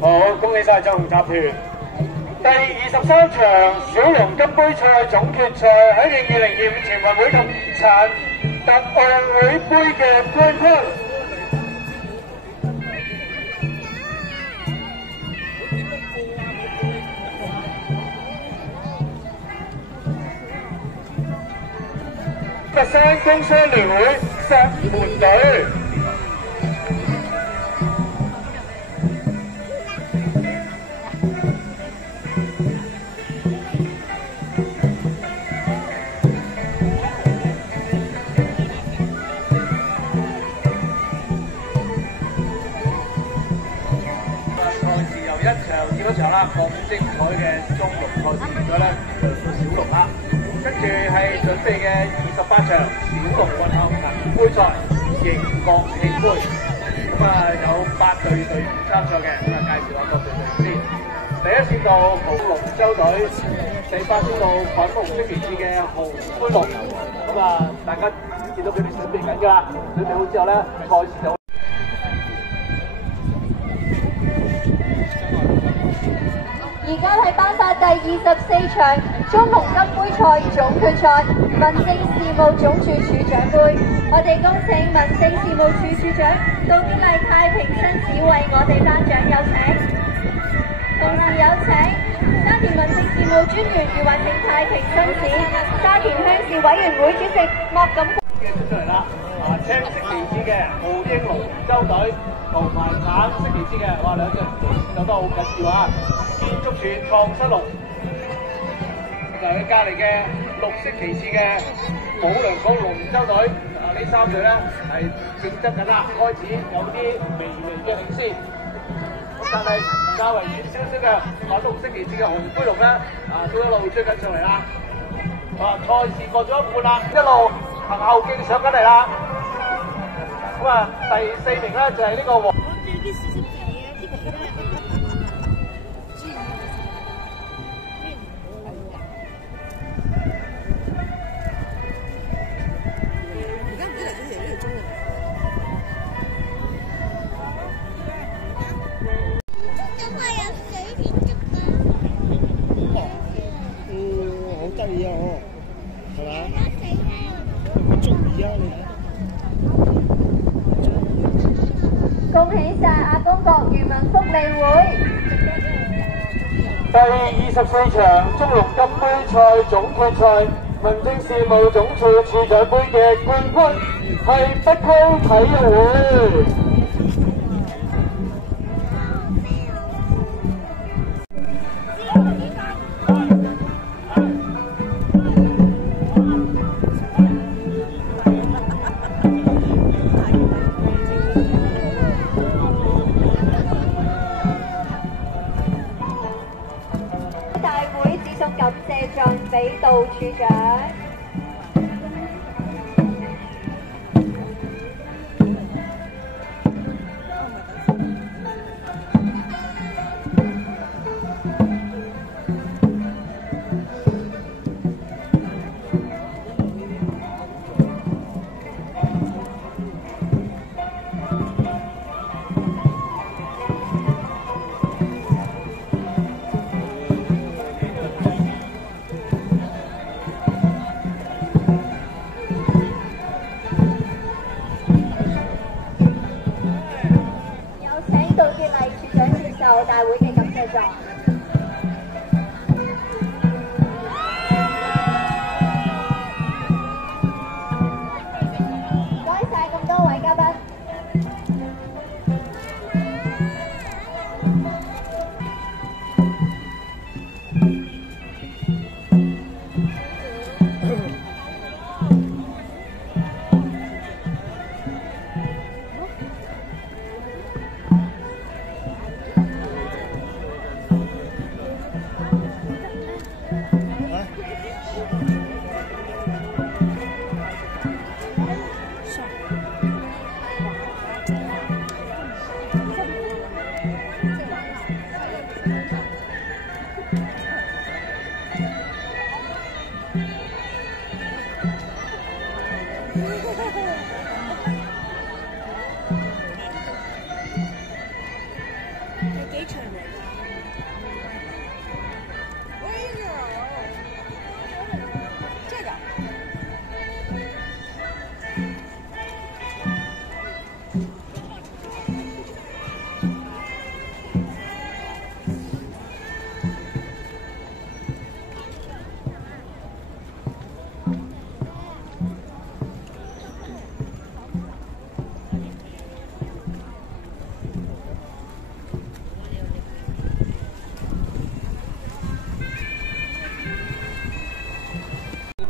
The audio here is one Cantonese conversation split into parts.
好，恭喜晒振雄集團！第23場小龍金杯賽總決賽，喺2025全運會同殘特奧會杯嘅冠軍。佛山工商聯會石門隊。一場見到場啦，咁精彩嘅中六賽事咗咧，就到小六啦。跟住係準備嘅28場小六混合銀杯賽迎國慶杯，咁有8隊隊員參賽嘅，咁介紹下各隊隊先。第一線道紅龍舟隊，第8線道粉紅色旗幟嘅紅灰龍，咁大家見到佢哋準備緊㗎啦，準備好之後咧，賽事就。而家係頒發第24場中龍金杯賽總決賽民政事務總署署長杯，我哋恭請民政事務處處長杜典麗太平紳士為我哋頒獎，有請。同時有請沙田民政事務專員余華成太平紳士、沙田鄉事委員會主席莫錦嘅出嚟啦，青色旗幟嘅澳英龍舟隊同埋橙色旗幟嘅，哇兩隻走得好緊要啊！建築署創新龍，就喺隔離嘅綠色旗幟嘅保良局龍舟隊，呢3隊咧係競爭緊啦，開始有啲微嘅領先。咁但係較為遠少少嘅粉紅色旗幟嘅紅灰龍咧，都一路追緊上嚟啦。賽事過咗一半啦，一路行後勁上緊嚟啦。咁第4名咧就係呢個黃。好得意啊！係嘛？好中意啊！你恭喜晒亞東角漁民福利會。第24場中龍金杯賽總決賽民政事務總署處長杯嘅冠軍係北區體育會。感謝狀俾杜處長。大會嘅感謝狀。唔該晒咁多位嘉賓。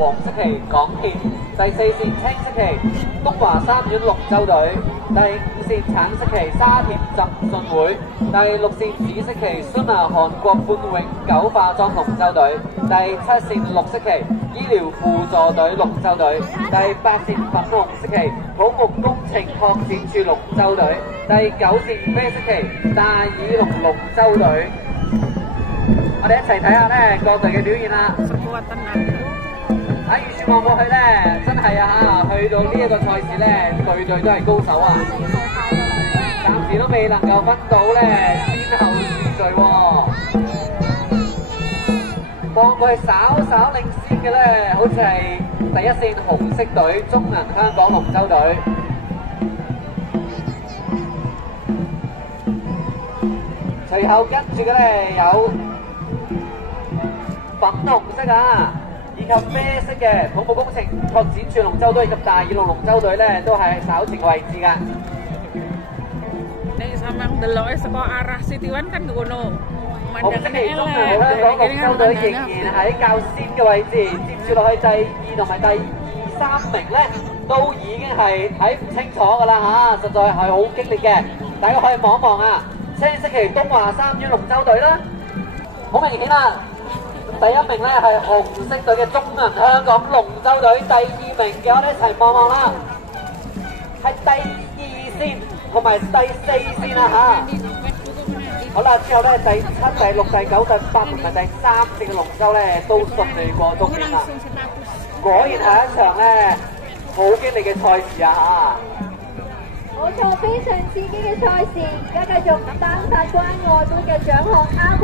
黃色旗港鐵，第4線青色旗東華三院龍舟隊，第5線橙色旗沙田浸信會，第6線紫色旗孫拿韓國半永久化妝龍舟隊，第7線綠色旗醫療輔助隊龍舟隊，第8線粉紅色旗土木工程拓展處龍舟隊，第9線啡色旗大耳龍龍舟隊。我哋一齊睇下咧各隊嘅表現啦。預算望過去咧，真係啊嚇，去到呢一個賽事咧，隊隊都係高手啊！暫時都未能夠分到咧先後次序喎。望過去稍稍領先嘅咧，好似係第1線紅色隊中銀香港龍舟隊。隨後跟住嘅咧有粉紅色啊，以及啡色嘅土木工程拓展處龍舟隊以及大耳龍龍舟隊咧，都係稍前位置㗎。Nih samang delok saka arah Sitiwan kan ngono. 紅色旗中銀香港龍舟隊仍然喺較先嘅位置，接住落去第2同埋第2、3名咧，都已經係睇唔清楚㗎啦嚇，實在係好激烈嘅。大家可以望一望啊，青色旗東華三院龍舟隊啦，好明顯啦。第1名咧係紅色隊嘅中銀香港龍舟隊，第2名嘅我哋一齊望望啦，係第2線同埋第4線啦嚇。好啦，之後咧第7、第6、第9、第8同埋第3線嘅龍舟咧都順利過終點啦。果然係一場咧好激烈嘅賽事啊嚇！冇錯，非常刺激嘅賽事，而家繼續頒發關愛隊嘅獎項亞軍。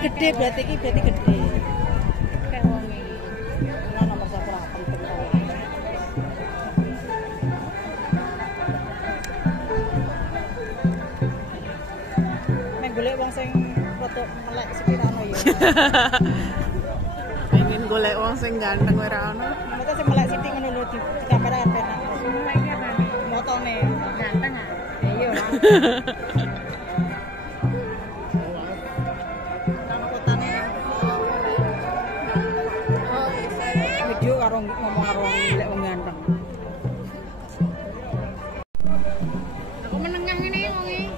Gede berarti gede. Kayak wong iki. Nah, nomor 1 penting. Nek golek wong sing foto melek sekirano ya. Pengen golek wong sing ganteng ora ono. Foto sing melek sithik ngono lho di kamera penak. Melek iki apa? Fotone ganteng ah. Iya lah. Ngomong karo lek wong ganteng. Aku menengah ngene wonge.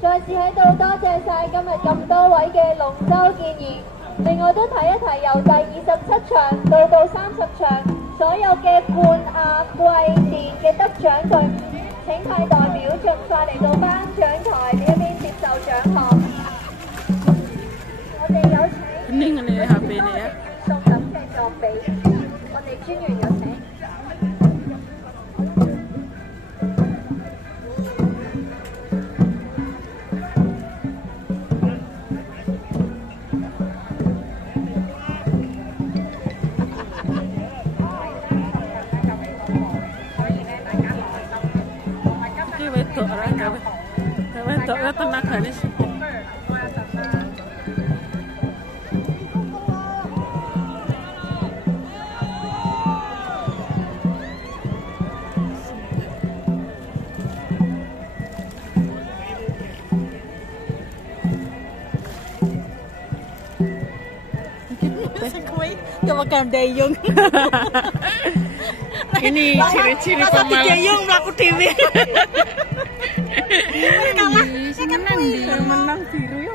再次喺度多謝晒今日咁多位嘅龍舟健兒，另外都提一提由第27場到到30場。所有嘅冠亞季殿嘅得獎隊伍，請派代表盡快嚟到頒獎台呢一邊接受獎項。我哋有請送感嘅作俾我哋專員有請。bentuk orang nggak bentuknya tenaganya cukup. Coba kan Dayung. Ini ciri-ciri pemalas. Dayung melaku dewi. Kalah. Menang biru ya.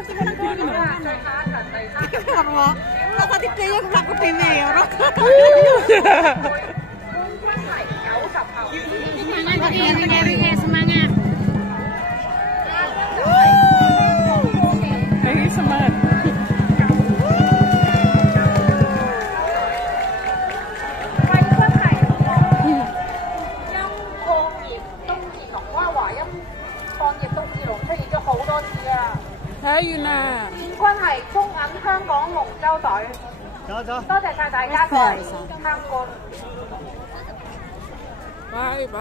Karena masa Dayung melaku dewi ya orang. Semangat. Ini semangat.睇完啦！冠軍係中銀香港龍舟隊，走走。多謝晒大家過嚟參觀。拜拜。